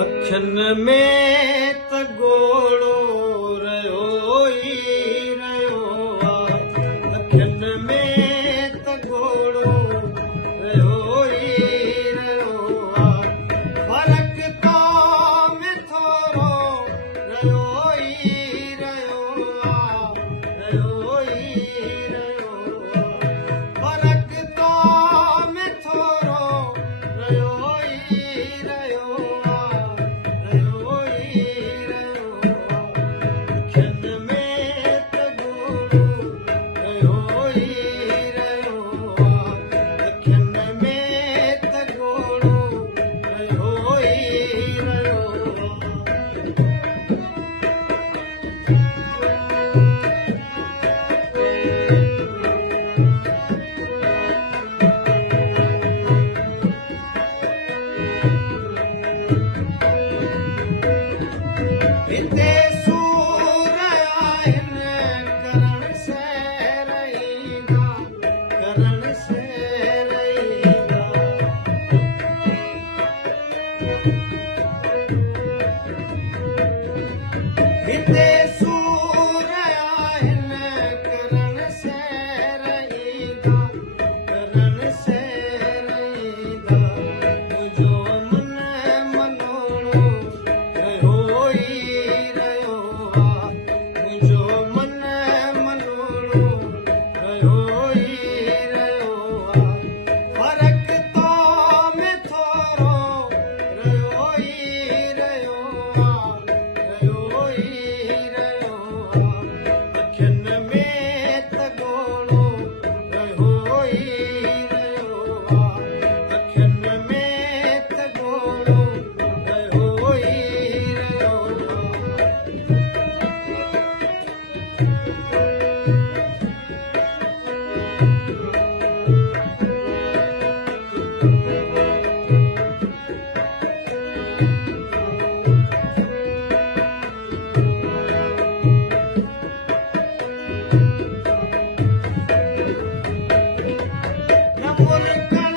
अखियुनि में त ॻोढ़ो रहियो ई रहियो आहे। अखियुनि में त ॻोढ़ो रहियो ई रहियो आहे। फ़र्क़ु तो में थोरो रहियो ई रहियो आहे। रहियो ई रहियो आहे। फ़र्क़ु तो में थोरो रहियो ई रहियो आहे। रहियो ई रहियो आहे। अखियुनि में त ॻोढ़ो रहियो ई रहियो आहे। अखियुनि में त ॻोढ़ो रहियो ई रहियो आहे। हिते सूर आहिनि करण सैर ईंदा। करण सैर ईंदा। हिते सूर आहिनि करण सैर ईंदा। करण सैर ईंदा। मुंहिंजो मन मनोड़ो रहियो ई रहियो आहे। मुंहिंजो मन मनोड़ो रहियो ई रहियो आहे। फ़र्क़ु तो में थोरो रहियो ई रहियो आहे। रहियो ई रहियो आहे। अखियुनि में त ॻोढ़ो रहियो ई रहियो आहे। अखियुनि में त ॻोढ़ो रहियो ई रहियो आहे। न मुल्कण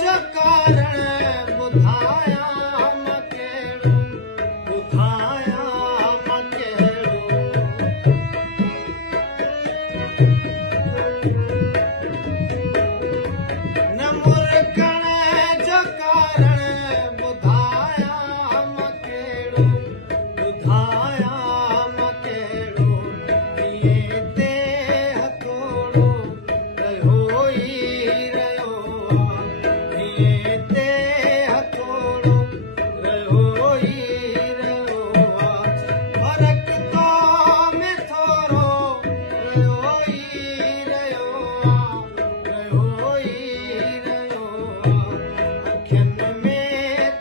जो कारण ॿुधायां मां कहिड़ो। ॿुधायां मां कहिड़ो। न मुल्कण जो कारण ॿुधायां मां कहिड़ो। ॿुधायां मां कहिड़ो। कीअं ते हथोड़ो रहियो ई रहियो आहे। कीअं ते हथोड़ो रहियो ई रहियो आहे। फ़र्क़ु तो में थोरो रहियो ई रहियो आहे। रहियो ई रहियो आहे। अखियुनि में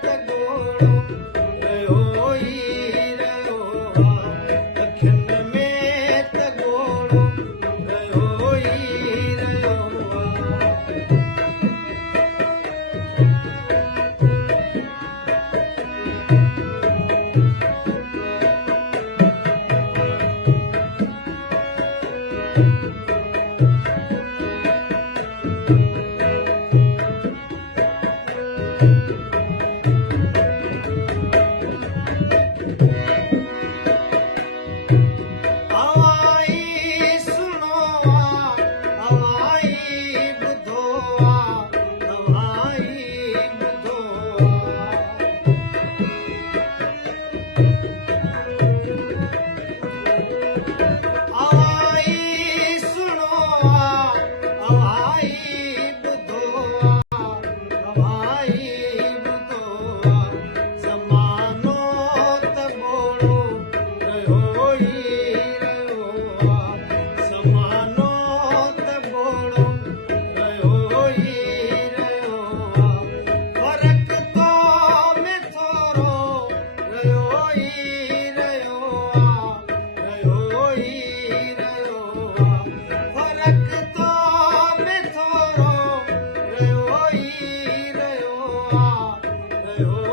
त ॻोढ़ो रहियो ई रहियो आहे। अखियुनि में त ॻोढ़ो रहियो ई रहियो आहे। हवाई सुनो आहे। हवाई ॿुधो आहे। हवाई ॿुधो आहे। हवाई सुनो आहे। हवाई ॿुधो आहे। हवाई ॿुधो आहे। ज़मानो त ॿोड़ो रहियो ई रहियो आहे। ज़मानो त ॿोड़ो रहियो ई रहियो आहे। फ़र्क़ु तो में थोरो रहियो ई रहियो आहे। रहियो ई रहियो आहे। फ़र्क़ु तो में थोरो रहियो ई रहियो आहे। रहियो